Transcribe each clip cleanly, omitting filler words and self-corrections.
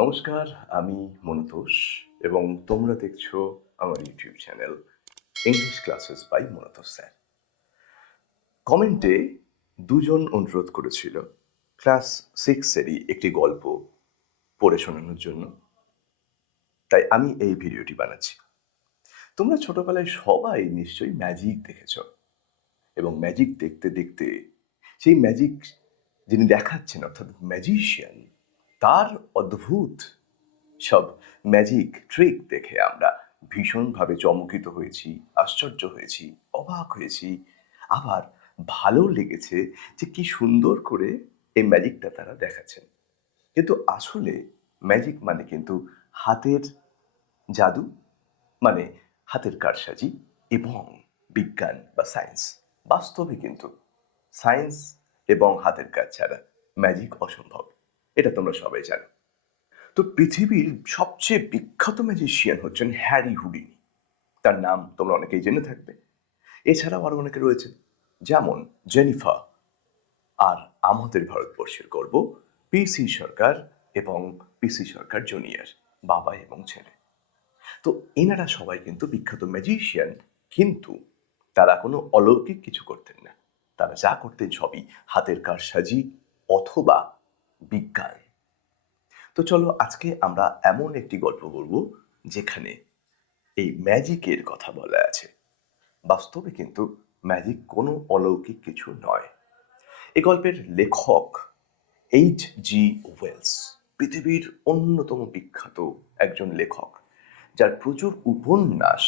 নমস্কার, আমি মনতোষ এবং তোমরা দেখছো আমার YouTube channel English classes by Montosh sir. কমেন্টে দুজন অনুরোধ করেছিল ক্লাস 6-এরই একটি গল্প পড়ে শোনানোর জন্য, তাই আমি এই ভিডিওটি বানাচ্ছি। তোমরা ছোটবেলায় সবাই নিশ্চয়ই ম্যাজিক দেখেছ এবং ম্যাজিক দেখতে দেখতে সেই ম্যাজিক যিনি দেখাচ্ছেন অর্থাৎ ম্যাজিশিয়ান, তার অদ্ভুত সব ম্যাজিক ট্রিক দেখে আমরা ভীষণভাবে চমকিত হয়েছি, আশ্চর্য হয়েছি, অবাক হয়েছি, আবার ভালো লেগেছে যে কি সুন্দর করে এই ম্যাজিকটা তারা দেখাচ্ছেন। কিন্তু আসলে ম্যাজিক মানে কিন্তু হাতের জাদু, মানে হাতের কারসাজি এবং বিজ্ঞান বা সায়েন্স। বাস্তবে কিন্তু সায়েন্স এবং হাতের কাজ ছাড়া ম্যাজিক অসম্ভব, এটা তোমরা সবাই জানো। তো পৃথিবীর সবচেয়ে বিখ্যাত ম্যাজিশিয়ান হচ্ছেন হ্যারি হুডিনি। তার নাম তোমরা অনেকেই জেনে থাকবে। এছাড়াও আরো অনেকে রয়েছে, যেমন জেনিফার। আর আমাদের ভারতবর্ষের গর্ব পিসি সরকার এবং পিসি সরকার জুনিয়র, বাবা এবং ছেলে। তো এনারা সবাই কিন্তু বিখ্যাত ম্যাজিশিয়ান, কিন্তু তারা কোনো অলৌকিক কিছু করতেন না। তারা যা করতেন সবই হাতের কারসাজি অথবা বিজ্ঞান। তো চলো আজকে আমরা এমন একটি গল্প বলবো যেখানে এই ম্যাজিকের কথা বলা আছে। বাস্তবে কিন্তু ম্যাজিক কোনো অলৌকিক কিছু নয়। এই গল্পের লেখক H.G. ওয়েলস, পৃথিবীর অন্যতম বিখ্যাত একজন লেখক, যার প্রচুর উপন্যাস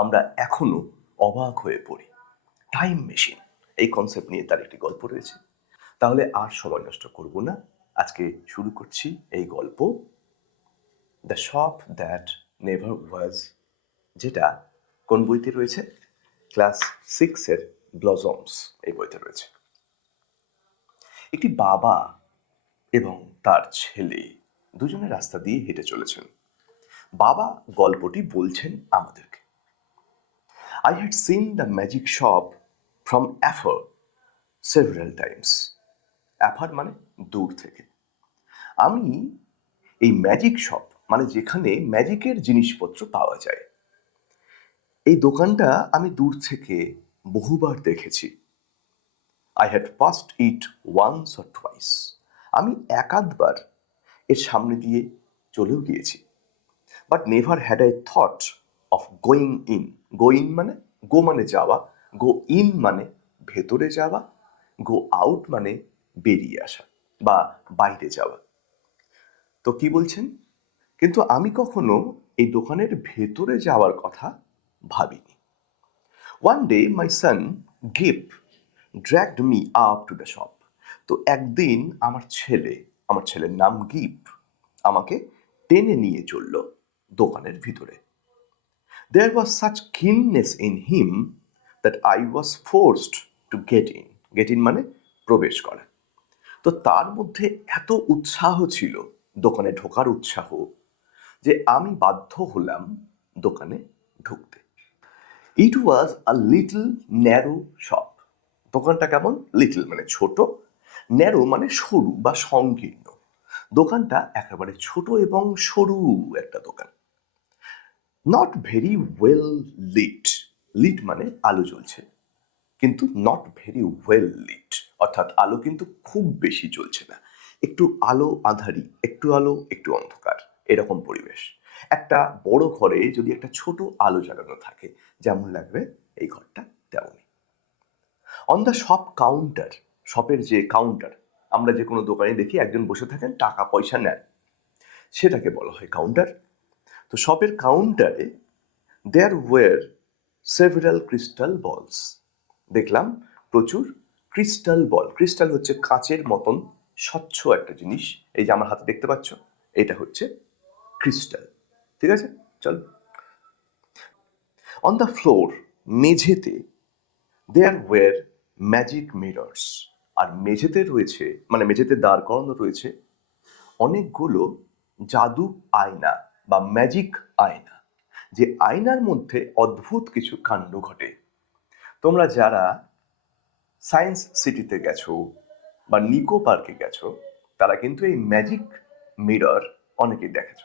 আমরা এখনো অবাক হয়ে পড়ি। টাইম মেশিন এই কনসেপ্ট নিয়ে তার একটি গল্প রয়েছে। তাহলে আর সময় নষ্ট করব না, আজকে শুরু করছি এই গল্প the shop that never was, যেটা কোন বইতে রয়েছে? ক্লাস 6-এর ব্লজমস এই বইতে রয়েছে। একটি বাবা এবং তার ছেলে দুজনে রাস্তা দিয়ে হেঁটে চলেছেন। বাবা গল্পটি বলছেন আমাদেরকে। I had seen the magic shop from afar several times. afar মানে দূর থেকে। আমি এই ম্যাজিক শপ মানে যেখানে ম্যাজিকের জিনিসপত্র পাওয়া যায়, এই দোকানটা আমি দূর থেকে বহুবার দেখেছি। I had passed it once or twice. আমি একাধবার এর সামনে দিয়ে চলেও গিয়েছি। But never had I thought of going in. Go in মানে গো মানে যাওয়া, গো ইন মানে ভেতরে যাওয়া, গো আউট মানে বেরিয়ে আসা বা বাইরে যাওয়া। তো কি বলছেন? কিন্তু আমি কখনো এই দোকানের ভেতরে যাওয়ার কথা ভাবিনি। One day my son Gip dragged me up to the shop. তো একদিন আমার ছেলের নাম গিপ, আমাকে টেনে নিয়ে চলল দোকানের ভিতরে। There was such keenness in him that I was forced to get in. Get in মানে প্রবেশ করা। তো তার মধ্যে এত উৎসাহ ছিল, দোকানে ঢোকার উৎসাহ, যে আমি বাধ্য হলাম দোকানে ঢুকতে। It was a little narrow shop. দোকানটা কেমন? লিটল মানে ছোট, ন্যারো মানে সরু বা সংকীর্ণ। দোকানটা একেবারে ছোট এবং সরু একটা দোকান। Not very well lit. Lit মানে আলো জ্বলছে, কিন্তু নট ভেরি ওয়েল লিট অর্থাৎ আলো কিন্তু খুব বেশি জ্বলছে না, একটু আলো আঁধারি, একটু আলো একটু অন্ধকার, এরকম পরিবেশ। একটা বড় ঘরে যদি একটা ছোট আলো জ্বালানো থাকে যেমন লাগবে, এই ঘরটা তেমনই। অন দ্য শপ কাউন্টার, শপের যে কাউন্টার, আমরা যে কোনো দোকানে দেখি একজন বসে থাকেন টাকা পয়সা নেন, সেটাকে বলা হয় কাউন্টার। তো শপের কাউন্টারে দেয়ার ওয়ার সেভারাল ক্রিস্টাল বলস। দেখলাম প্রচুর ক্রিস্টাল বল। ক্রিস্টাল হচ্ছে কাঁচের মতন স্বচ্ছ একটা জিনিস। এই যে আমার হাতে দেখতে পাচ্ছ, এটা হচ্ছে ক্রিস্টাল। ঠিক আছে, চলো। অন দ্য ফ্লোর, মেঝেতে, দেয়ার ওয়ার ম্যাজিক মিরর্স। আর মেঝেতে রয়েছে, মানে মেঝেতে দাঁড় করানো রয়েছে অনেকগুলো জাদু আয়না বা ম্যাজিক আয়না, যে আয়নার মধ্যে অদ্ভুত কিছু কাণ্ড ঘটে। তোমরা যারা সায়েন্স সিটিতে গেছো বা নিকো পার্কে গেছো, তারা কিন্তু এই ম্যাজিক মিরর অনেকেই দেখেছ,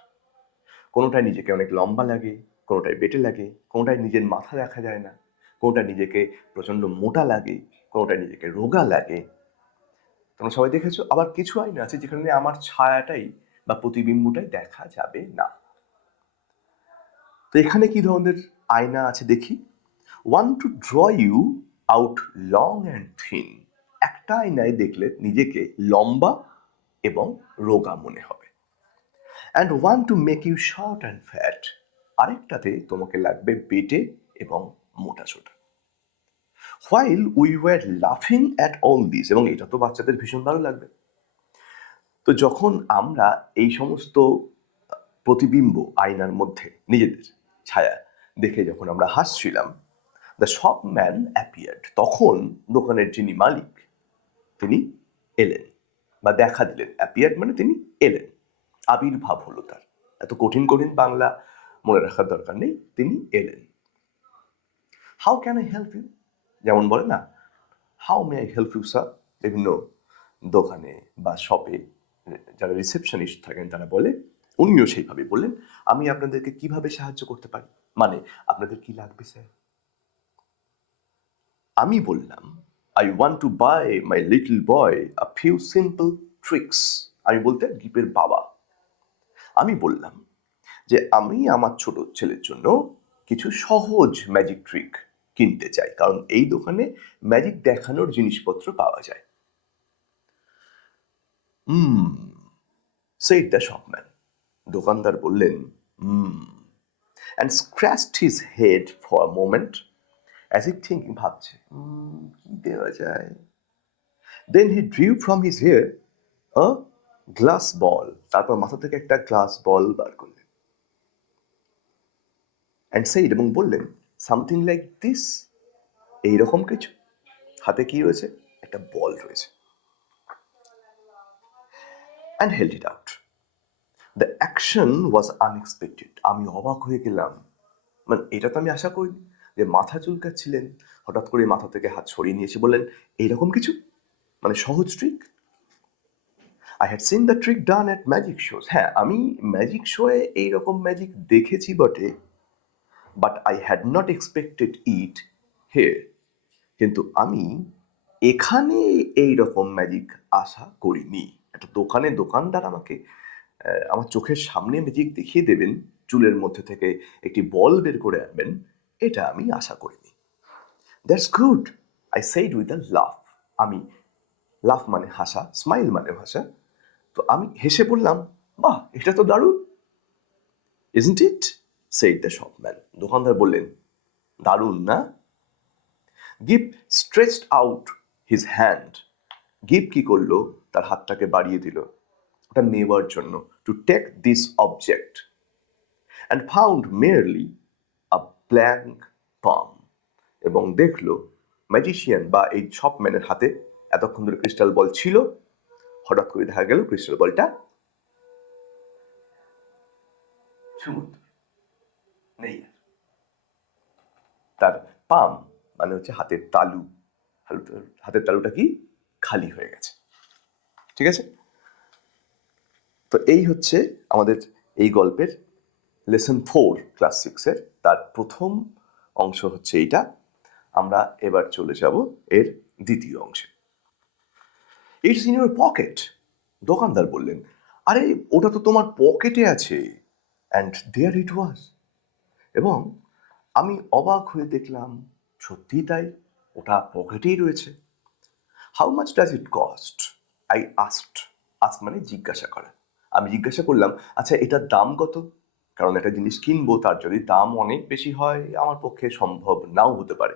কোনোটায় নিজেকে অনেক লম্বা লাগে, কোনোটায় বেটে লাগে, কোনোটায় নিজের মাথা দেখা যায় না, কোনোটা নিজেকে প্রচণ্ড মোটা লাগে, কোনোটায় নিজেকে রোগা লাগে। তোমরা সবাই দেখেছো। আবার কিছু আয়না আছে যেখানে আমার ছায়াটাই বা প্রতিবিম্বটাই দেখা যাবে না। তো এখানে কি ধরনের আয়না আছে দেখি। One to draw you out long and thin. একটা আয়নায় দেখলে নিজেকে লম্বা এবং রোগা মনে হবে। And one to make you short and fat. আরেকটাতে তোমাকে লাগবে বেটে এবং মোটা সোটা। হোয়াইল উই ওয়ার লাফিং অ্যাট অল দিস, এবং এটা তো বাচ্চাদের ভীষণ ভালো লাগবে। তো যখন আমরা এই সমস্ত প্রতিবিম্ব আয়নার মধ্যে নিজেদের ছায়া দেখে যখন আমরা হাসছিলাম, দ্য শপম্যান অ্যাপিয়ার্ড, তখন দোকানের যিনি মালিক তিনি এলেন বা দেখা দিলেন। অ্যাপিয়ার্ড মানে তিনি এলেন, আবির্ভাব হলো তার। এত কঠিন কঠিন বাংলা মনে রাখার দরকার নেই, তিনি এলেন। How can I help you, যেমন বলে না how may I help you sir, বিভিন্ন দোকানে বা শপে যারা রিসেপশনিস্ট থাকেন তারা বলে, উনিও সেইভাবে বললেন, আমি আপনাদেরকে কিভাবে সাহায্য করতে পারি, মানে আপনাদের কি লাগবে স্যার। আমি বললাম, I want to buy my little boy a few simple tricks. আমি বলতে গিপের বাবা। আমি বললাম যে আমি আমার ছোট ছেলের জন্য কিছু সহজ ম্যাজিক ট্রিক কিনতে চাই, কারণ এই দোকানে ম্যাজিক দেখানোর জিনিসপত্র পাওয়া যায়। said the shopman. দোকানদার বললেন, and scratched his head for a moment as if thinking, ভাবছে কি দেওয়া যায়। Then he drew from his hair a glass ball. তারপর মাথা থেকে একটা গ্লাস বল বার করলেন। and said, এবং বললেন, something like this, এইরকম কিছু। হাতে কি রয়েছে, একটা বল রয়েছে। and held it out. The action was unexpected. আমি অবাক হয়ে গেলাম, মানে এটা তো আমি আশা করিনি যে মাথা চুলকাচ্ছিলেন, হঠাৎ করে মাথা থেকে হাত সরিয়ে নিয়েছে, বললেন এইরকম কিছু, মানে সহজ trick. I had seen the trick done at magic shows. হ্যাঁ, আমি ম্যাজিক শোয়ে এইরকম ম্যাজিক দেখেছি বটে, but I had not expected it here. কিন্তু আমি এখানে এইরকম ম্যাজিক আশা করিনি। একটা দোকানে দোকানদার আমাকে আমার চোখের সামনে ম্যাজিক দেখিয়ে দেবেন, চুলের মধ্যে থেকে একটি বল বের করে আনবেন, এটা আমি আশা করিনি। That's good, I said with a লাফ। আমি, লাফ মানে হাসা, স্মাইল মানে হাসা, তো আমি হেসে বললাম, বাহ, এটা তো দারুণ। Isn't it, said the shopman. দোকানদার বললেন, দারুণ না। গিভ স্ট্রেচড আউট হিজ হ্যান্ড। গিভ কি করলো, তার হাতটাকে বাড়িয়ে দিল ওটা নেওয়ার জন্য, to take this object, and found merely a blank palm. এবং দেখলো ম্যাজিশিয়ান বা এই শপম্যানের হাতে এতক্ষণ ধরে ক্রিস্টাল বল ছিল, হঠাৎ করে দেখা গেল ক্রিস্টাল বলটা সমুদ্র নেই। তার পাম মানে হচ্ছে হাতের তালু, হাতের তালুটা কি খালি হয়ে গেছে। ঠিক আছে, তো এই হচ্ছে আমাদের এই গল্পের লেসন 4 ক্লাস 6-এর, তার প্রথম অংশ হচ্ছে এইটা। আমরা এবার চলে যাব এর দ্বিতীয় অংশে। It's in your pocket. দোকানদার বললেন, আরে ওটা তো তোমার পকেটে আছে। অ্যান্ড দেয়ার ইট ওয়াজ। এবং আমি অবাক হয়ে দেখলাম, সত্যিই তাই, ওটা পকেটেই রয়েছে। How much does it cost, I asked. Ask মানে জিজ্ঞাসা করা। আমি জিজ্ঞাসা করলাম, আচ্ছা এটার দাম কত, কারণ একটা জিনিস কিনবো, তার যদি দাম অনেক বেশি হয় আমার পক্ষে সম্ভব নাও হতে পারে।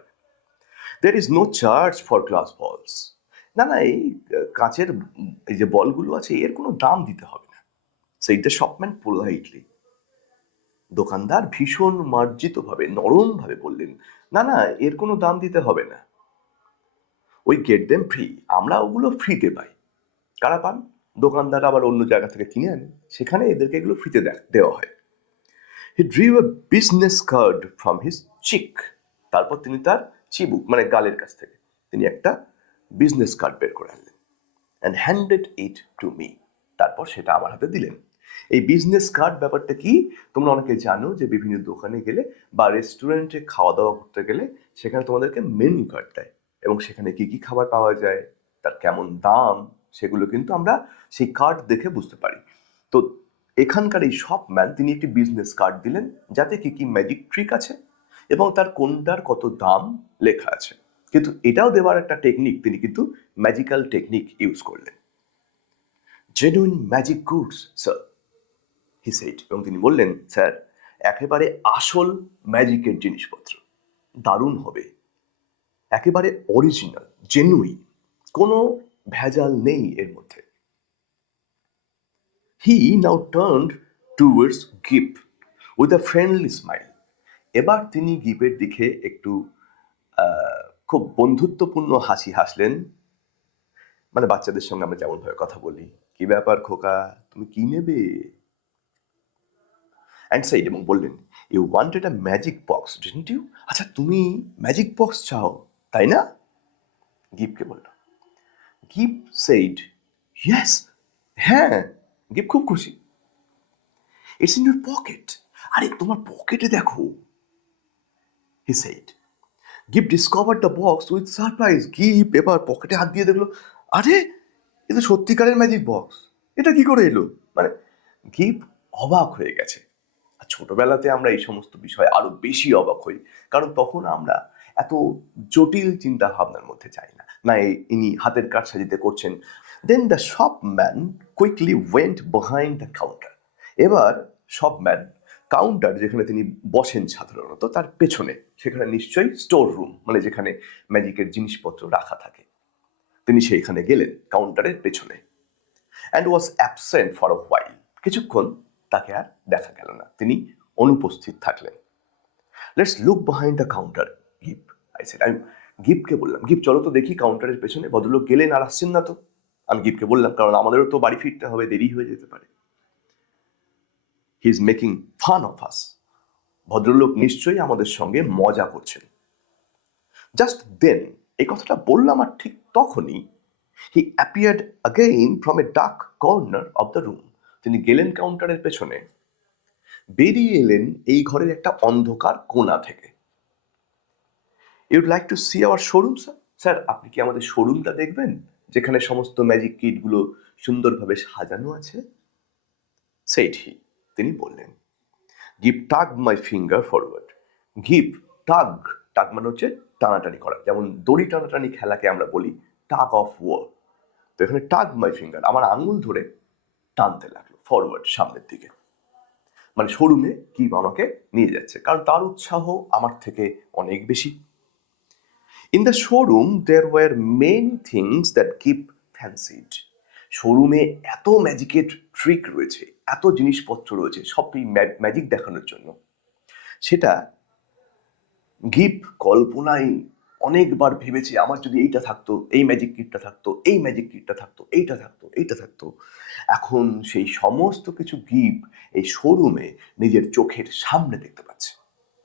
There is no charge for glass balls. না না, এই কাঁচের এই যে বলগুলো আছে এর কোনো দাম দিতে হবে না। সেইটা শপম্যান পোলাইটলি। দোকানদার ভীষণ মার্জিতভাবে, নরমভাবে বললেন, না না, এর কোনো দাম দিতে হবে না। We get them free. আমরা ওগুলো ফ্রিতে পাই। কারা পান? দোকানদার আবার অন্য জায়গা থেকে কিনে আনে, সেখানে এদেরকে এগুলো ফ্রিতে দেওয়া হয়। He drew a business card from his cheek. তারপর তিনি তার চিবুক মানে গালের কাছ থেকে তিনি একটা বিজনেস কার্ড বের করে আনলেন, and handed it to me. তারপর সেটা আমার হাতে দিলেন। এই বিজনেস কার্ড ব্যাপারটা কি, তোমরা অনেকে জানো যে বিভিন্ন দোকানে গেলে বা রেস্টুরেন্টে খাওয়া দাওয়া করতে গেলে সেখানে তোমাদেরকে মেনু কার্ড দেয়, এবং সেখানে কি কি খাবার পাওয়া যায়, তার কেমন দাম, সেগুলো কিন্তু আমরা সেই কার্ড দেখে বুঝতে পারি। তো এখানকার এই শপম্যান তিনি একটি বিজনেস কার্ড দিলেন যাতে কি কি ম্যাজিক ট্রিক আছে এবং তার কোনটার কত দাম লেখা আছে। কিন্তু এটাও দেওয়ার একটা টেকনিক, তিনি কিন্তু ম্যাজিক্যাল টেকনিক ইউজ করলেন। Genuine magic goods sir, he said, এবং তিনি বললেন, স্যার একেবারে আসল ম্যাজিকের জিনিসপত্র, দারুণ হবে, একেবারে অরিজিনাল, জেনুইন, কোনো ভেজাল নেই এর মধ্যে। He now turned towards Gip with a friendly smile. এবার তিনি গিপের দিকে একটু খুব বন্ধুত্বপূর্ণ হাসি হাসলেন, মানে বাচ্চাদের সঙ্গে আমরা যেমন ভাবে কথা বলি, কি ব্যাপার খোকা, তুমি কি নেবে, অ্যান্ড সাইড, এবং বললেন, you wanted a magic box didn't you, আচ্ছা তুমি ম্যাজিক বক্স চাও তাই না? গিপকে বলল। গিপ সেইড, ইয়েস, হ্যাঁ। গিপ খুব খুশি। ইটস ইন ইউর পকেট, আরে তোমার পকেটে দেখো, he said. Gip discover the box with surprise. Gip এবার পকেটে হাত দিয়ে দেখলো, আরে এ তো সত্যিকারের ম্যাজিক বক্স, এটা কি করে এলো, মানে গিপ অবাক হয়ে গেছে। আর ছোটবেলাতে আমরা এই সমস্ত বিষয়ে আরো বেশি অবাক হই, কারণ তখন আমরা এত জটিল চিন্তা ভাবনার মধ্যে যাই না, না ইনি হাতের কারসাজিতে করছেন। Then the shopman quickly went behind the counter. এবার শপম্যান কাউন্টার যেখানে তিনি বসেন সাধারণত তার পেছনে, সেখানে নিশ্চয়ই স্টোর রুম, মানে যেখানে ম্যাজিকের জিনিসপত্র রাখা থাকে, তিনি সেইখানে গেলেন কাউন্টারের পেছনে, and was absent for a while. কিছুক্ষণ তাকে আর দেখা গেল না, তিনি অনুপস্থিত থাকলেন। Let's look behind the counter গিপ, I said. আমি গিপকে বললাম, গিপ চলো তো দেখি কাউন্টারের পেছনে ভদ্রলোক গেলেন আর আসছেন না তো। আমি গিপকে বললাম, কারণ আমাদেরও তো বাড়ি ফিরতে হবে, দেরি হয়ে যেতে পারে। He is making fun of us, ভদ্রলোক নিশ্চয়ই আমাদের সঙ্গে মজা করছেন। জাস্ট দেন, এই কথাটা বললাম আর ঠিক তখনই, he appeared again from a dark corner of the room. তিনি গেলেন কাউন্টারের পেছনে, বেরিয়ে এলেন এই ঘরের একটা অন্ধকার কোণা থেকে। You'd like to see our showroom sir, sir আপনি কি আমাদের শোরুমটা দেখবেন, যেখানে সমস্ত ম্যাজিক কিটগুলো সুন্দরভাবে সাজানো আছে, সেড হি, তিনি বললেন। গিভ টাগ মাই ফিঙ্গার ফরওয়ার্ড। গিভ টাগ, টাগ মানে হচ্ছে টানাটানি করা, যেমন দড়ি টানাটানি খেলাকে আমরা বলি টাগ অফ ওয়ার। তো এখানে টাগ মাই ফিঙ্গার, আমার আঙুল ধরে টানতে লাগলো ফরওয়ার্ড, সামনের দিকে, মানে শোরুমে গিভ আমাকে নিয়ে যাচ্ছে, কারণ তার উৎসাহ আমার থেকে অনেক বেশি। In the showroom there were many things that গিভ ফ্যান্সিড। শোরুমে এত ম্যাজিকের ট্রিক রয়েছে, এত জিনিসপত্র রয়েছে, সবই ম্যাজিক দেখানোর জন্য, সেটা গিভ কল্পনায় অনেকবার ভেবেছে, আমার যদি এইটা থাকতো, এই ম্যাজিক কিটটা থাকতো, এই ম্যাজিক কিটটা থাকতো, এইটা থাকতো, এইটা থাকতো। এখন সেই সমস্ত কিছু গিভ এই শোরুমে নিজের চোখের সামনে দেখতে পাচ্ছে,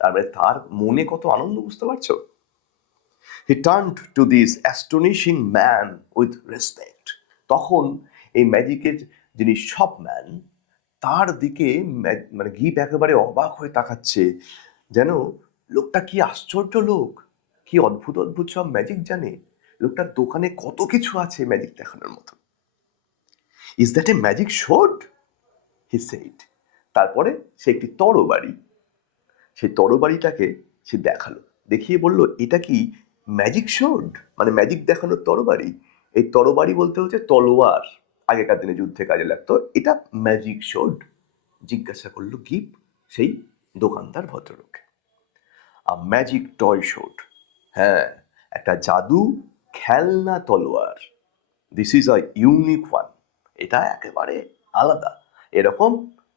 তারপরে তার মনে কত আনন্দ, বুঝতে পারছো? He turned to this astonishing man with respect. তখন এই ম্যাজিকের যিনি শপম্যান, তার দিকে মানে গিভ একেবারে অবাক হয়ে তাকাচ্ছে, যেন লোকটা কি আশ্চর্য লোক, কি অদ্ভুত অদ্ভুত সব ম্যাজিক জানে, লোকটার দোকানে কত কিছু আছে ম্যাজিক দেখানোর মতো। Is that a magic showed, he said. তারপরে সে একটি তরবারি, সেই তরবারিটাকে সে দেখালো, দেখিয়ে বলল, এটা কি ম্যাজিক শোড, মানে ম্যাজিক দেখানোর তরবারি। এই তরবারি বলতে হচ্ছে তলোয়ার, আগেকার দিনে যুদ্ধে কাজে লাগতো, এটা ম্যাজিক শোড, জিজ্ঞাসা করলো গিভ সেই দোকানদার ভদ্রলোককে। আ ম্যাজিক টয় শোড, হ্যাঁ একটা জাদু খেলনা তলোয়ার। This is a unique one, এটা একেবারে আলাদা, এরকম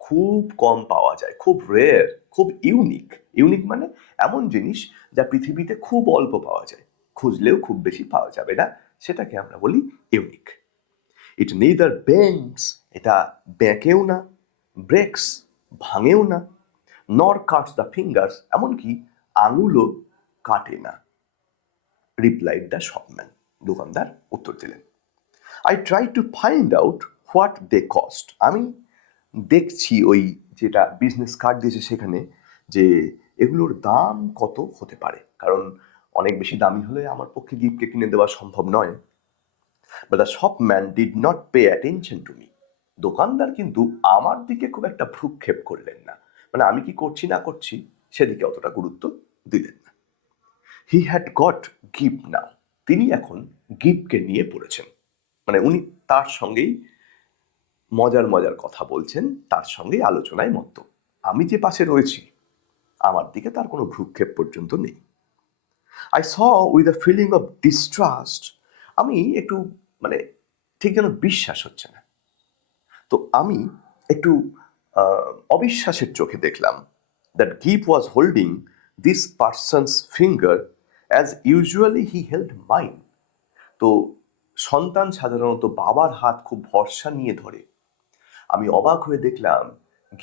খুব কম পাওয়া যায়, খুব রেয়ার, খুব ইউনিক। ইউনিক মানে এমন জিনিস যা পৃথিবীতে খুব অল্প পাওয়া যায়, খুঁজলেও খুব বেশি পাওয়া যাবে না, সেটাকে আমরা বলি ইউনিক। ইট নেইদার বেন্ডস, এটা বেঁকেও না, ব্রেকস, ভাঙেও না, নর কাটস দ্য ফিঙ্গার্স, এমনকি আঙুলও কাটে না, রিপ্লাইড দ্য শপম্যান, দোকানদার উত্তর দিলেন। I try to find out what they cost, আমি দেখছি ওই যেটা বিজনেস কার্ড দিয়েছে সেখানে যে এগুলোর দাম কত হতে পারে, কারণ অনেক বেশি দামি হলে আমার পক্ষে গিফটকে কিনে দেওয়া সম্ভব নয়। But the shopman did not pay attention to me. দোকানদার কিন্তু আমার দিকে খুব একটা ভ্রুক্ষেপ করলেন না, মানে আমি কি করছি না করছি সেদিকে অতটা গুরুত্ব দিলেন না। হি হ্যাড গট গিফট নাও। তিনি এখন গিফটকে নিয়ে পড়েছেন, মানে উনি তার সঙ্গেই মজার মজার কথা বলছেন, তার সঙ্গেই আলোচনায় মত্ত। আমি যে পাশে রয়েছি আমার দিকে তার কোনো ভ্রুক্ষেপ পর্যন্ত নেই। I saw with a feeling of distrust. আমি একটু মানে ঠিক যেন বিশ্বাস হচ্ছে না, তো আমি একটু অবিশ্বাসের চোখে দেখলাম that Gip was holding this person's finger as usually he held mine. তো সন্তান সাধারণত বাবার হাত খুব ভরসা নিয়ে ধরে, আমি অবাক হয়ে দেখলাম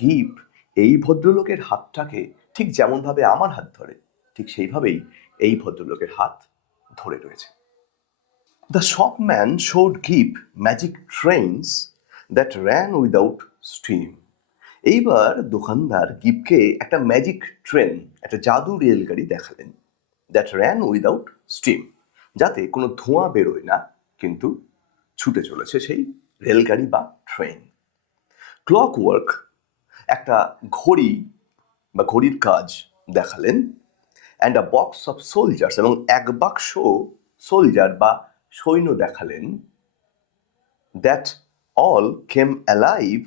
গিপ এই ভদ্রলোকের হাতটাকে ঠিক যেমনভাবে আমার হাত ধরে ঠিক সেইভাবেই এই ভদ্রলোকের হাত ধরে রয়েছে। The shopman showed গিপ magic trains that ran without steam. এইবার দোকানদার গিপকে একটা ম্যাজিক ট্রেন, একটা জাদু রেলগাড়ি দেখালেন, দ্যাট র্যান উইদাউট স্টিম, যাতে কোনো ধোঁয়া বেরোয় না কিন্তু ছুটে চলেছে সেই রেলগাড়ি বা ট্রেন। ক্লক ওয়ার্ক, একটা ঘড়ি বা ঘড়ির কাজ দেখালেন, and a box of soldiers, এবং এক বাক্স সোলজার বা সৈন্য দেখালেন, that all came alive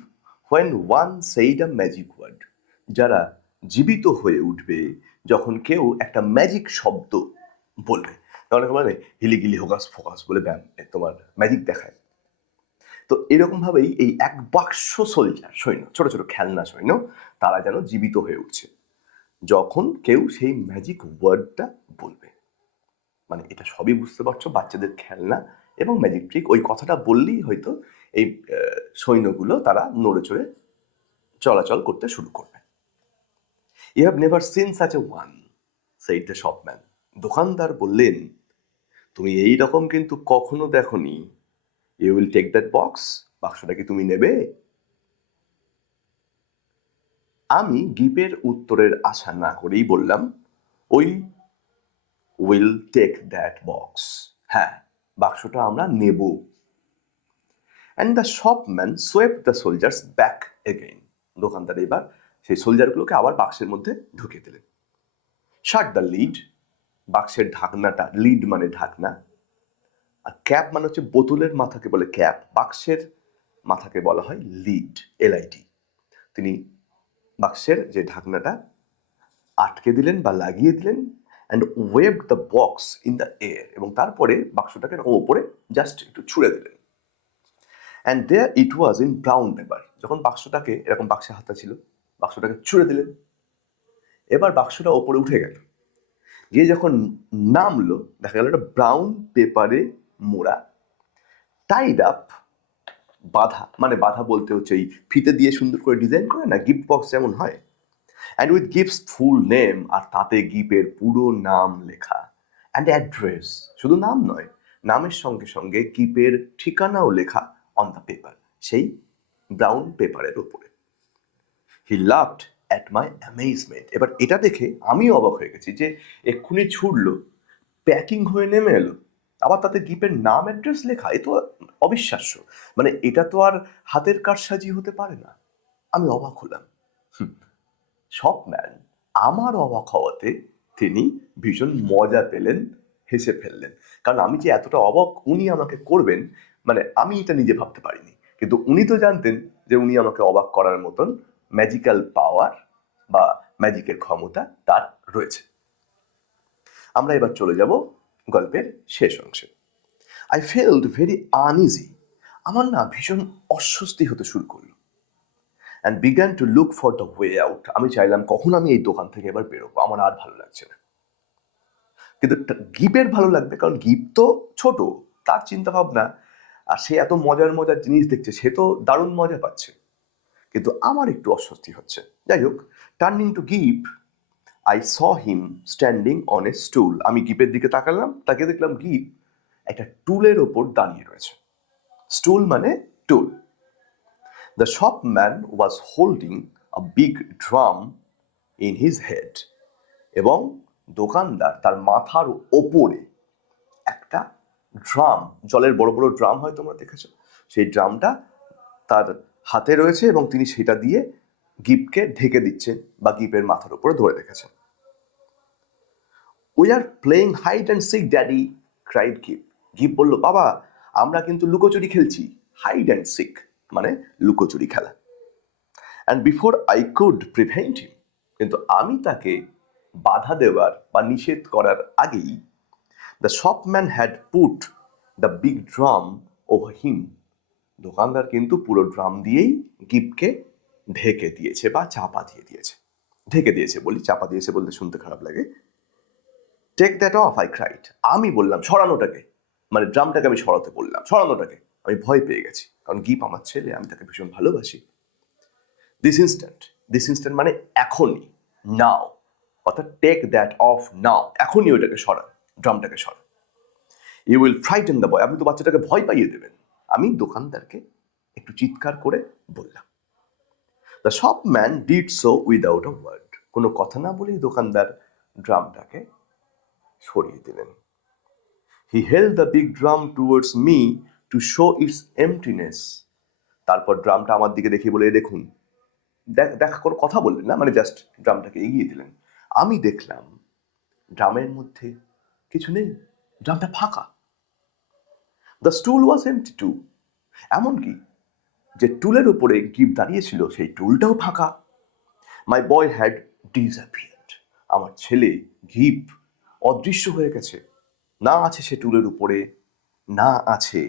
when one said a magic word, যারা জীবিত হয়ে উঠবে যখন কেউ একটা ম্যাজিক শব্দ বলবে। অনেকে বলে হিলিগিলি হোকাস ফোকাস বলে ব্যায়াম তোমার ম্যাজিক দেখায়। তো এরকমভাবেই এই এক বাক্স সোলজার সৈন্য, ছোট ছোট খেলনা সৈন্য, তারা যেন জীবিত হয়ে উঠছে যখন কেউ সেই ম্যাজিক ওয়ার্ডটা বলবে। মানে এটা সবই বুঝতে পারছো, বাচ্চাদের খেলনা এবং ম্যাজিক ট্রিক, ওই কথাটা বললেই হয়তো এই সৈন্যগুলো তারা নড়ে চড়ে চলাচল করতে শুরু করবে। You have never seen such a one, said the shopman. দোকানদার বললেন, তুমি এই রকম কিন্তু কখনো দেখোনি। You will take that box, বাক্সটা কি তুমি নেবে? আমি গিপের উত্তরের আশা না করেই বললাম, ওই উইল টেক দ্যাট বক্স, হ্যাঁ বাক্সটা আমরা নেব। And the shopman swept the soldiers back again. দোকানদার এবার সেই সোলজারগুলোকে আবার বাক্সের মধ্যে ঢুকিয়ে দিলেন। শাট দ্য লিড, বাক্সের ঢাকনাটা, লিড মানে ঢাকনা, আর ক্যাপ মানে হচ্ছে বোতলের মাথাকে বলে ক্যাপ, বাক্সের মাথাকে বলা হয় লিড, এলআইডি। তিনি বাক্সের যে ঢাকনাটা আটকে দিলেন বা লাগিয়ে দিলেন, and waved the box in the air, এবং তারপরে বাক্সটাকে এরকম ওপরে জাস্ট একটু ছুঁড়ে দিলেন। And there it was in brown paper. যখন বাক্সটাকে এরকম বাক্সে হাতা ছিল, বাক্সটাকে ছুঁড়ে দিলেন, এবার বাক্সটা ওপরে উঠে গেল, গিয়ে যখন নামলো দেখা গেল একটা ব্রাউন পেপারে মোড়া, টাইড আপ, বাঁধা, মানে বাঁধা বলতে হচ্ছে এই ফিতে দিয়ে সুন্দর করে ডিজাইন করে না গিফট বক্স যেমন হয়, and with Gip's full name, আর তাতে গিফের পুরো নাম লেখা, অ্যান্ড অ্যাড্রেস, শুধু নাম নয়, নামের সঙ্গে সঙ্গে গিফের ঠিকানাও লেখা অন দ্য পেপার, সেই ব্রাউন পেপারের ওপরে। He laughed at my amazement. এবার এটা দেখে আমিও অবাক হয়ে গেছি যে এক্ষুনি ছুটলো, প্যাকিং হয়ে নেমে এলো, আবার তাতে গিফের নাম অ্যাড্রেস লেখা, এ তো অবিশ্বাস্য, মানে এটা তো আর হাতের কারসাজি হতে পারে না। আমি অবাক হলাম। শপম্যান আমার অবাক হওয়াতে তিনি ভীষণ মজা পেলেন, হেসে ফেললেন, কারণ আমি যে এতটা অবাক উনি আমাকে করবেন, মানে আমি এটা নিজে ভাবতে পারিনি, কিন্তু উনি তো জানতেন যে উনি আমাকে অবাক করার মতন ম্যাজিক্যাল পাওয়ার বা ম্যাজিকের ক্ষমতা তার রয়েছে। আমরা এবার চলে যাব গল্পের শেষ অংশে। আই ফেল্ট ভেরি আনইজি, আমার না ভীষণ অস্বস্তি হতে শুরু করলো, and began to look for the way out. আমি চাইলাম কখন আমি এই দোকান থেকে এবার বেরোবো, আমার আর ভালো লাগছে না। কিন্তু গিপের ভালো লাগবে, কারণ গিপ তো ছোট, তার চিন্তা ভাবনা, আর সে এত মজার মজার জিনিস দেখছে, সে তো দারুণ মজা পাচ্ছে, কিন্তু আমার একটু অস্বস্তি হচ্ছে। যাই হোক, turning to Gip I saw him standing on a stool. আমি গিপের দিকে তাকালাম, তাকে দেখলাম গিপ একটা টুলের ওপর দাঁড়িয়ে রয়েছে। স্টুল মানে টুল। The shopman was holding a big drum in his head, এবং দোকানদার তার মাথার ওপরে একটা ড্রাম, জলের বড় বড় ড্রাম হয় তোমরা দেখেছো, সেই ড্রামটা তার হাতে রয়েছে এবং তিনি সেটা দিয়ে গিফটকে ঢেকে দিচ্ছেন বা গিফের মাথার উপরে ধরে রেখেছেন। We are playing hide and seek daddy, cried Gip. Gip বলল, বাবা আমরা কিন্তু লুকোচুরি খেলছি। হাইড অ্যান্ড সিক মানে লুকোচুরি খেলা। And before I could prevent him, কিন্তু আমি তাকে বাধা দেওয়ার বা নিষেধ করার আগেই the shopman had put the big drum over him, দোকানদার কিন্তু পুরো ড্রাম দিয়েই গিফটকে ঢেকে দিয়েছে বা চাপা দিয়ে দিয়েছে। ঢেকে দিয়েছে বলি, চাপা দিয়েছে বলতে শুনতে খারাপ লাগে। Take that off, I cried. আমি বললাম সরানোটাকে, মানে ড্রামটাকে আমি সরাতে বললাম, সরানোটাকে। আমি ভয় পেয়ে গেছি, কারণ গিফ আমার ছেলে, আমি তাকে ভীষণ ভালোবাসি। দিস ইনস্ট্যান্ট মানে এখনই, নাও, অর্থাৎ টেক দ্যাট অফ নাও, এখনই ওইটাকে সরান, ড্রামটাকে সরান। You will frighten the boy, আপনি তো বাচ্চাটাকে ভয় পাইয়ে দেবেন। আমি দোকানদারকে একটু চিৎকার করে বললাম। The shopman did so without a word, কোনো কথা না বলেই দোকানদার ড্রামটাকে সরিয়ে দিলেন। He held the big drum towards me to show its emptiness, তারপর ড্রামটা আমার দিকে দেখিয়ে বলে, দেখুন, দেখা কোনো কথা বললেন না, মানে জাস্ট ড্রামটাকে এগিয়ে দিলেন। আমি দেখলাম ড্রামের মধ্যে কিছু নেই, ড্রামটা ফাঁকা। The stool was empty too, এমনকি যে টুলের উপরে গিফট দাঁড়িয়েছিল সেই টুলটাও ফাঁকা। মাই বয় হ্যাড ডিসঅ্যাপিয়ার্ড, আমার ছেলে গিফট অদৃশ্য হয়ে গেছে, না আছে সে টুলের উপরে, না আছে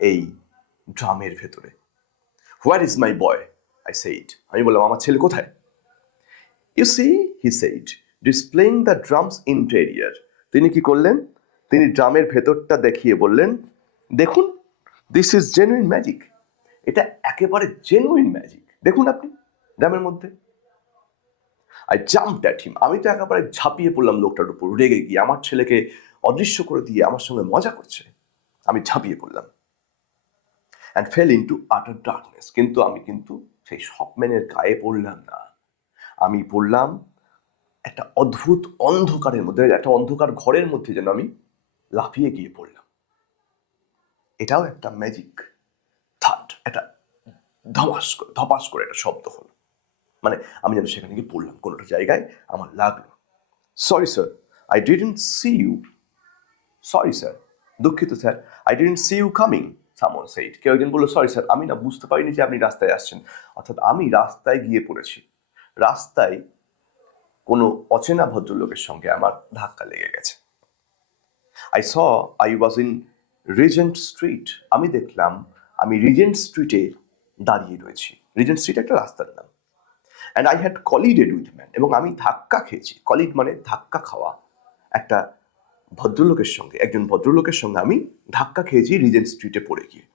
এই ড্রামের ভেতরে। Where is my boy, I said, আমি বললাম আমার ছেলে কোথায়? You see, he said, displaying the drum's interior, তিনি কি করলেন, তিনি ড্রামের ভেতরটা দেখিয়ে বললেন, দেখুন, দিস ইজ জেনুইন ম্যাজিক, এটা একেবারে জেনুইন ম্যাজিক, দেখুন আপনি ড্রামের মধ্যে। আই জাম্পড অ্যাট হিম, আমি তো একেবারে ঝাঁপিয়ে পড়লাম লোকটার উপর, রেগে গিয়ে, আমার ছেলেকে অদৃশ্য করে দিয়ে আমার সঙ্গে মজা করছে, আমি ঝাঁপিয়ে পড়লাম। অ্যান্ড ফেল ইনটু আটার ডার্কনেস, কিন্তু আমি সেই শপম্যানের গায়ে পড়লাম না, আমি পড়লাম একটা অদ্ভুত অন্ধকারের মধ্যে, একটা অন্ধকার ঘরের মধ্যে যেন আমি লাফিয়ে গিয়ে পড়লাম। এটাও একটা ম্যাজিক থাট, একটা ধপাস করে একটা শব্দ হলো, মানে আমি যেন সেখানে গিয়ে পড়লাম, কোনো একটা জায়গায় আমার লাগলো। Sorry sir, I didn't see you, sorry sir, দুঃখিত sir, I didn't see you coming, someone said, কেউ একজন বললো, সরি স্যার, আমি না বুঝতে পারিনি যে আপনি রাস্তায় আসছেন, অর্থাৎ আমি রাস্তায় গিয়ে পড়েছি, রাস্তায় কোনো অচেনা ভদ্রলোকের সঙ্গে আমার ধাক্কা লেগে গেছে। I saw I was in Regent street, আমি দেখলাম আমি রিজেন্ট স্ট্রিটে দাঁড়িয়ে রয়েছি, রিজেন্ট স্ট্রিট একটা রাস্তার নাম। And I had collided with man, এবং আমি ধাক্কা খেয়েছি, কলিড মানে ধাক্কা খাওয়া, একটা ভদ্রলোকের সঙ্গে, একজন ভদ্রলোকের সঙ্গে আমি ধাক্কা খেয়েছি রিজেন্ট স্ট্রিটে পড়ে গিয়ে।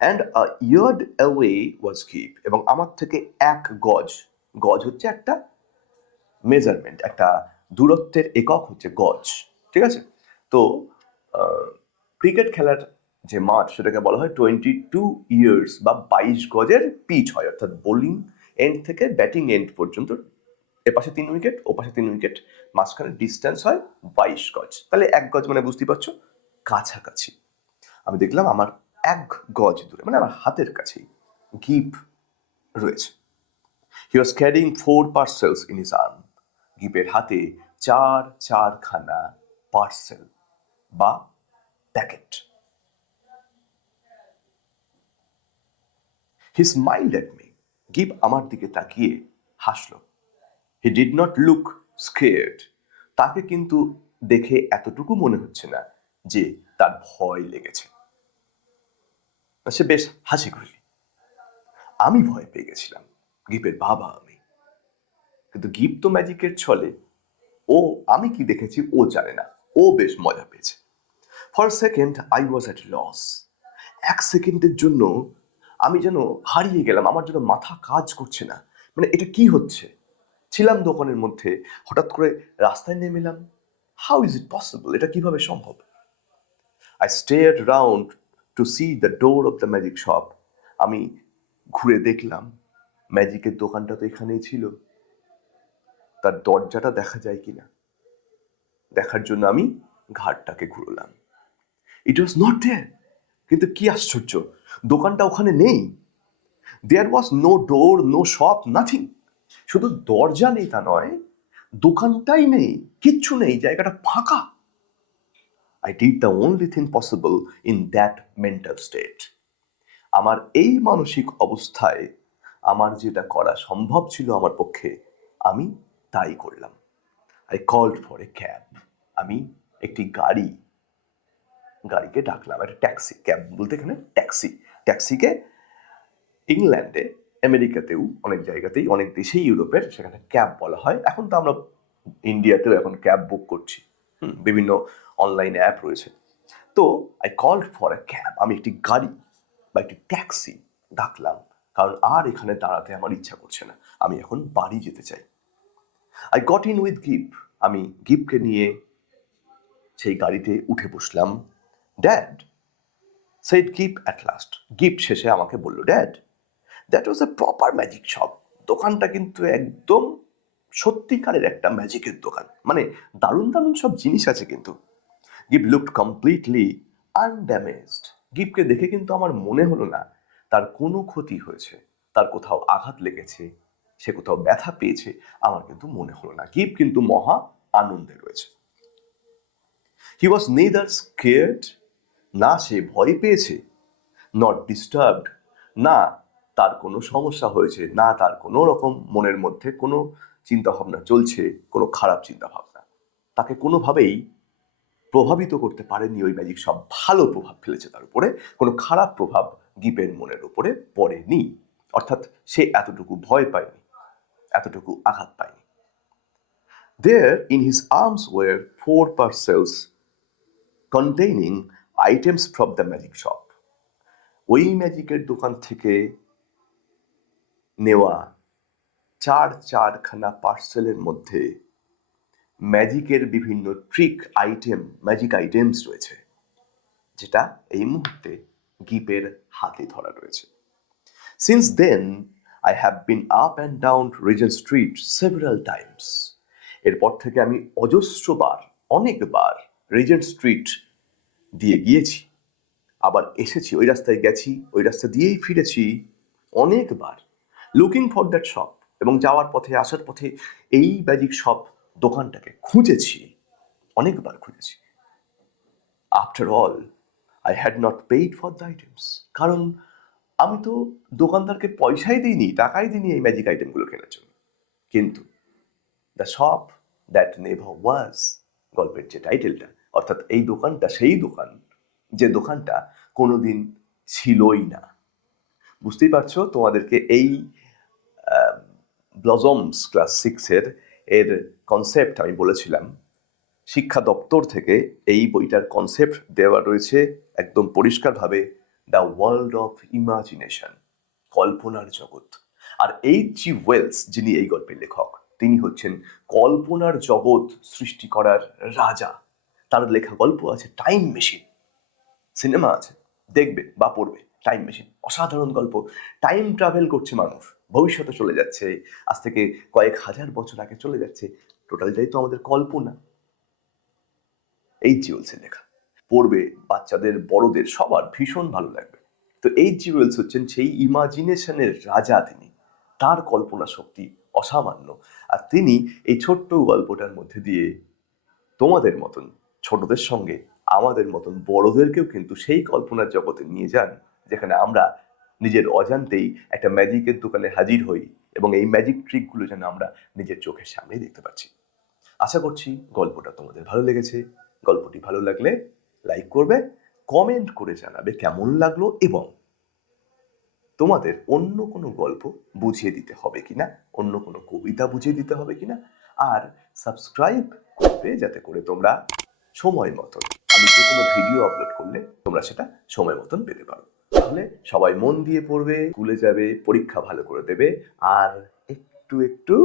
And a yard away was give, এবং আমার থেকে এক গজ, গজ হচ্ছে একটা মেজারমেন্ট, একটা দূরত্বের একক হচ্ছে গজ, ঠিক আছে? তো ক্রিকেট খেলার যে মাঠ সেটাকে বলা হয় 22 ইয়ার্স বা 22 গজের পিচ হয়, অর্থাৎ বোলিং এন্ড থেকে ব্যাটিং এন্ড পর্যন্ত এপাশে 3 উইকেট, ওপাশে 3 উইকেট, মাঝখানে ডিস্টেন্স হয় 22 গজ, তাহলে এক গজ মানে বুঝতেই পারছো কাছাকাছি। আমি দেখলাম আমার এক গজ দূরে, মানে আমার হাতের কাছেই গিফ রয়েছে। He was carrying 4 parcels in his arm, গিফের হাতে চারখানা পার্সেল বা packet. He smiled at me, Gip আমার দিকে তাকিয়ে হাসলো। He did not look scared, তাকে কিন্তু দেখে এতটুকু মনে হচ্ছে না যে তার ভয় লেগেছে, সে বেশ হাসি খুশি। আমি ভয় পেয়ে গেছিলাম, গিফের বাবা আমি, কিন্তু গিফ তো ম্যাজিকের ছলে, ও আমি কি দেখেছি ও জানে না, ও বেশ মজা পেয়েছে। For second I was at loss, এক সেকেন্ডের জন্য আমি যেন হারিয়ে গেলাম, আমার জন্য মাথা কাজ করছে না, মানে এটা কি হচ্ছে, ছিলাম দোকানের মধ্যে, হঠাৎ করে রাস্তায় নেমে এলাম, হাউ ইজ ইট পসিবল, এটা কিভাবে সম্ভব? I stared round to see the door of the magic shop, আমি ঘুরে দেখলাম ম্যাজিকের দোকানটা তো এখানেই ছিল, তার দরজাটা দেখা যায় কিনা দেখার জন্য আমি ঘাটটাকে ঘুরলাম। It was not there. কিন্তু কি আশ্চর্য, দোকানটা ওখানে নেই। There was no door, no shop, nothing. শুধু দরজা নেই তা নয়, দোকানটাই নেই, কিচ্ছু নেই, জায়গাটা ফাঁকা। I did the only thing possible in that mental state. আমার এই মানসিক অবস্থায় আমার যেটা করা সম্ভব ছিল আমার পক্ষে, আমি তাই করলাম। I called for a cab. আমি একটি গাড়িকে ডাকলাম, একটা ট্যাক্সি। ক্যাব বলতে এখানে ট্যাক্সিকে ইংল্যান্ডে, আমেরিকাতেও, অনেক জায়গাতেই, অনেক দেশেই ইউরোপের সেখানে ক্যাব বলা হয়। এখন তো আমরা ইন্ডিয়াতেও এখন ক্যাব বুক করছি, বিভিন্ন অনলাইন অ্যাপ রয়েছে। তো I called for a cab, আমি একটি গাড়ি বা একটি ট্যাক্সি ডাকলাম, কারণ আর এখানে দাঁড়াতে আমার ইচ্ছা করছে না, আমি এখন বাড়ি যেতে চাই। I got in with Gip, আমি গিপকে নিয়ে সেই গাড়িতে উঠে বসলাম। Dad said Gip at last, গিপ শেষে আমাকে বলল, dad that was a proper magic shop. দোকানটা কিন্তু একদম সত্যিকারের একটা ম্যাজিকের দোকান, মানে দারুণ দারুণ সব জিনিস আছে কিন্তু। গিপ লুকড কমপ্লিটলি আনড্যামেজড। গিপকে দেখে কিন্তু আমার মনে হলো না তার কোনো ক্ষতি হয়েছে, তার কোথাও আঘাত লেগেছে, সে কোথাও ব্যথা পেয়েছে, আমার কিন্তু মনে হলো না। গিপ কিন্তু মহা আনন্দে রয়েছে। হি ওয়াজ নেদার স্কেয়ার্ড, না সে ভয় পেয়েছে, নট ডিস্টার্বড, না তার কোনো সমস্যা হয়েছে, না তার কোনো রকম মনের মধ্যে কোনো চিন্তাভাবনা চলছে, কোনো খারাপ চিন্তাভাবনা। তাকে কোনোভাবেই প্রভাবিত করতে পারেনি ওই ম্যাজিক শপ। ভালো প্রভাব ফেলেছে তার উপরে, কোনো খারাপ প্রভাব গিপের মনের উপরে পড়েনি। অর্থাৎ সে এতটুকু ভয় পায়নি, এতটুকু আঘাত পায়নি। There in his arms were 4 parcels containing items from the magic shop. ওই ম্যাজিকের দোকান থেকে নেওয়া চারখানা পার্সেলের মধ্যে ম্যাজিকের বিভিন্ন ম্যাজিক আইটেমস রয়েছে, যেটা এই মুহূর্তে গিপের হাতে ধরা রয়েছে। Since then, I have been up and down Regent Street several times. এরপর থেকে আমি অনেকবার রিজেন্ট স্ট্রিট দিয়ে গিয়েছি, আবার এসেছি, ওই রাস্তায় গেছি, ওই রাস্তা দিয়েই ফিরেছি অনেকবার। লুকিং ফর দ্যাট শপ, এবং যাওয়ার পথে আসার পথে এই ম্যাজিক শপ দোকানটাকে খুঁজেছি, অনেকবার খুঁজেছি। After all I had not paid for the items, কারণ আমি তো দোকানদারকে পয়সাই দিইনি, টাকাই দিইনি এই ম্যাজিক আইটেমগুলো কেনার জন্য। কিন্তু the shop that never was, গল্পের যে টাইটেলটা, অর্থাৎ এই দোকানটা সেই দোকান যে দোকানটা কোনোদিন ছিলই না। বুঝতেই পারছো, তোমাদেরকে এই ব্লজমস ক্লাস 6 এর কনসেপ্ট আমি বলেছিলাম, শিক্ষা দপ্তর থেকে এই বইটার কনসেপ্ট দেওয়া রয়েছে একদম পরিষ্কারভাবে, দ্য ওয়ার্ল্ড অফ ইমাজিনেশন, কল্পনার জগৎ। আর এইচ.জি. ওয়েলস, যিনি এই গল্পের লেখক, তিনি হচ্ছেন কল্পনার জগৎ সৃষ্টি করার রাজা। তার লেখা গল্প আছে টাইম মেশিন, সিনেমা আছে, দেখবে বা পড়বে। টাইম মেশিন অসাধারণ গল্প। টাইম ট্রাভেল করছে মানুষ, ভবিষ্যতে চলে যাচ্ছে, আজ থেকে কয়েক হাজার বছর আগে চলে যাচ্ছে। টোটালটাই তো আমাদের কল্পনা। এইচ.জি. ওয়েলসের লেখা পড়বে, বাচ্চাদের বড়দের সবার ভীষণ ভালো লাগবে। তো এইচ.জি. ওয়েলস হচ্ছেন সেই ইমাজিনেশনের রাজা। তিনি, তার কল্পনা শক্তি অসামান্য। আর তিনি এই ছোট্ট গল্পটার মধ্যে দিয়ে তোমাদের মতন ছোটদের সঙ্গে আমাদের মতন বড়দেরকেও কিন্তু সেই কল্পনার জগতে নিয়ে যান, যেখানে আমরা নিজের অজান্তেই একটা ম্যাজিকের দোকানে হাজির হই এবং এই ম্যাজিক ট্রিকগুলো যেন আমরা নিজের চোখের সামনেই দেখতে পাচ্ছি। আশা করছি গল্পটা তোমাদের ভালো লেগেছে। গল্পটি ভালো লাগলে লাইক করবে, কমেন্ট করে জানাবে কেমন লাগলো, এবং তোমাদের অন্য কোনো গল্প বুঝিয়ে দিতে হবে কিনা, অন্য কোনো কবিতা বুঝিয়ে দিতে হবে কিনা। আর সাবস্ক্রাইব করবে যাতে করে তোমরা সময় মতন আমি যে কোনো ভিডিও আপলোড করলে তোমরা সেটা সময় মতন পেতে পারো। তাহলে সবাই মন দিয়ে পড়বে, স্কুলে যাবে, পরীক্ষা ভালো করে দেবে, আর একটু একটু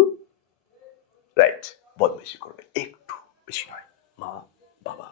বদমাইশি করবে, একটু, বেশি নয়। মা, বাবা,